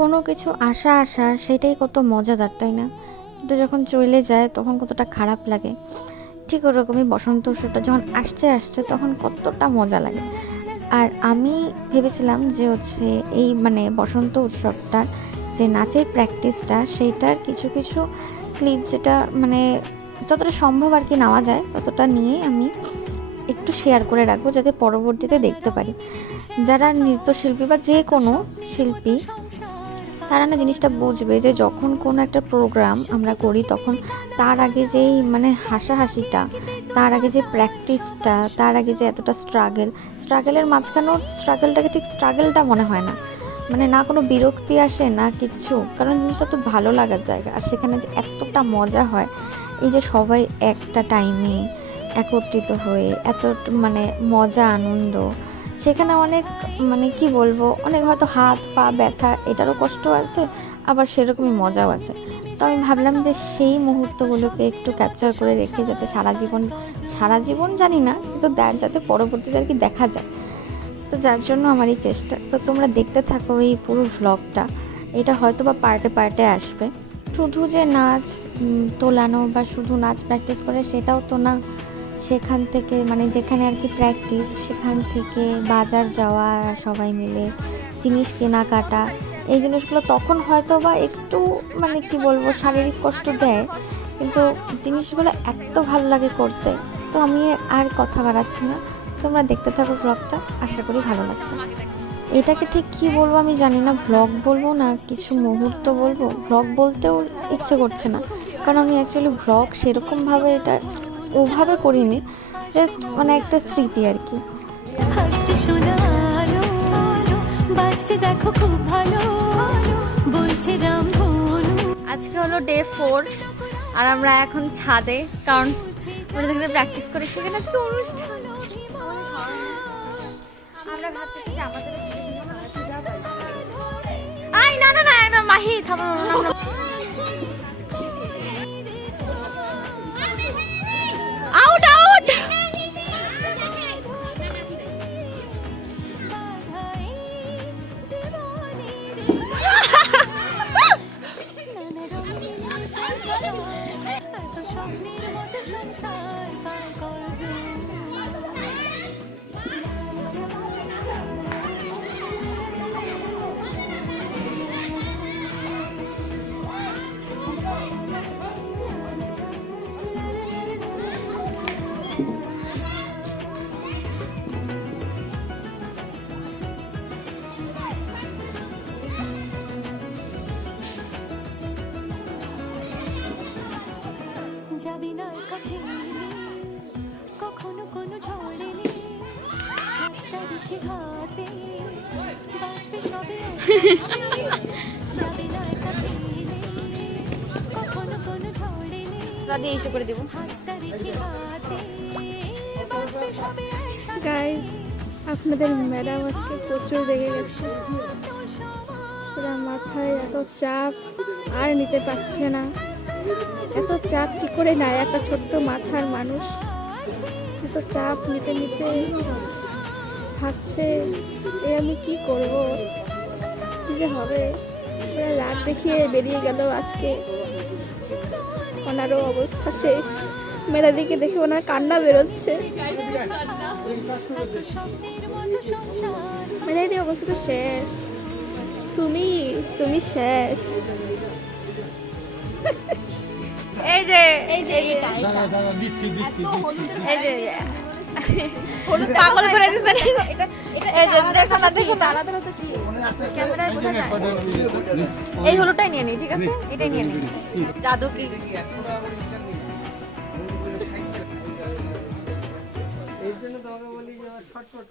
কোনো কিছু আসা আসা সেটাই কত মজাদার, তাই না? কিন্তু যখন চলে যায় তখন কতটা খারাপ লাগে। ঠিক ওরকমই বসন্ত উৎসবটা যখন আসছে আসছে তখন কতটা মজা লাগে। আর আমি ভেবেছিলাম যে হচ্ছে এই মানে বসন্ত উৎসবটার যে নাচের প্র্যাকটিসটা সেইটার কিছু কিছু ক্লিপ, যেটা মানে যতটা সম্ভব আর কি নেওয়া যায় ততটা নিয়ে আমি একটু শেয়ার করে রাখবো, যাতে পরবর্তীতে দেখতে পারি যারা নৃত্যশিল্পী বা যে কোনো শিল্পী, তারা না জিনিসটা বুঝবে যে যখন কোনো একটা প্রোগ্রাম আমরা করি তখন তার আগে যেই মানে হাসাহাসিটা, তার আগে যে প্র্যাকটিসটা, তার আগে যে এতটা স্ট্রাগলের মাঝখানেও স্ট্রাগলটাকে ঠিক স্ট্রাগলটা মনে হয় না, মানে না কোনো বিরক্তি আসে না কিচ্ছু, কারণ জিনিসটা তো ভালো লাগার জায়গা। আর সেখানে যে এতটা মজা হয়, এই যে সবাই একটা টাইমে একত্রিত হয়ে এত মানে মজা আনন্দ, সেখানে অনেক মানে কি বলবো, অনেক হয়তো হাত পা ব্যথা এটারও কষ্ট আছে, আবার সেরকমই মজাও আছে। তো আমি ভাবলাম যে সেই মুহূর্তগুলোকে একটু ক্যাপচার করে রেখে যাতে সারা জীবন জানি না, কিন্তু যাতে পরবর্তীতে আর কি দেখা যায়। তো যার জন্য আমার এই চেষ্টা। তো তোমরা দেখতে থাকো এই পুরো ভ্লগটা। এটা হয়তো বা পার্টে পার্টে আসবে। শুধু যে নাচ তোলানো বা শুধু নাচ প্র্যাকটিস করে সেটাও তো না, সেখান থেকে মানে যেখানে আর কি প্র্যাকটিস, সেখান থেকে বাজার যাওয়া সবাই মিলে, জিনিস কেনাকাটা, এই জিনিসগুলো তখন হয়তো বা একটু মানে কি বলবো শারীরিক কষ্ট দেয়, কিন্তু জিনিসগুলো এত ভালো লাগে করতে। তো আমি আর কথা বাড়াচ্ছি না, তোমরা দেখতে থাকো ব্লগটা, আশা করি ভালো লাগবে। এটাকে ঠিক কি বলবো আমি জানি না, ব্লগ বলবো না কিছু মুহূর্ত বলবো, ব্লগ বলতেও ইচ্ছে করছে না, কারণ আমি অ্যাকচুয়ালি ব্লগ সেরকমভাবে এটা ওভাবে করিনি, জাস্ট মানে একটা স্মৃতি আর কি। আজকে হলো ডে 4 আর আমরা এখন ছাদে, কারণ আমরা যেখানে প্র্যাকটিস করি সেখানে আজকে অনুষ্ঠান। আমরা ভাবতেছি আমাদের না না না একদম মাহি থামো আউট আউট। কখনো কোনো ঝড়েনি দেখে হাতে বাঁচবে সবে কখনো কোনো ঝড়েনি দাদি এসে করে দেব। গাইস, আপনাদের ম্যাডাম আজকে প্রচুর রেগে গেছে, পুরো মাথায় এত চাপ আর নিতে পারছে না। এত চাপ কি করে নেয় একটা ছোট্ট মাথার মানুষ, এত চাপ নিতে নিতে ভাবছে এ আমি কি করব, কি যে হবে। পুরো রাগ দেখিয়ে বেরিয়ে গেল আজকে, ওনারও অবস্থা শেষ। মেধাদিকে দেখে ওনার কান্না বেরোচ্ছে। মেধাদি অবস্থা তো শেষ, তুমি শেষ। এই যে পাগল করে দিচ্ছে, এই হলুদটাই নিয়ে নিই, ঠিক আছে এটাই নিয়ে নিই। জাদু কি ছটফট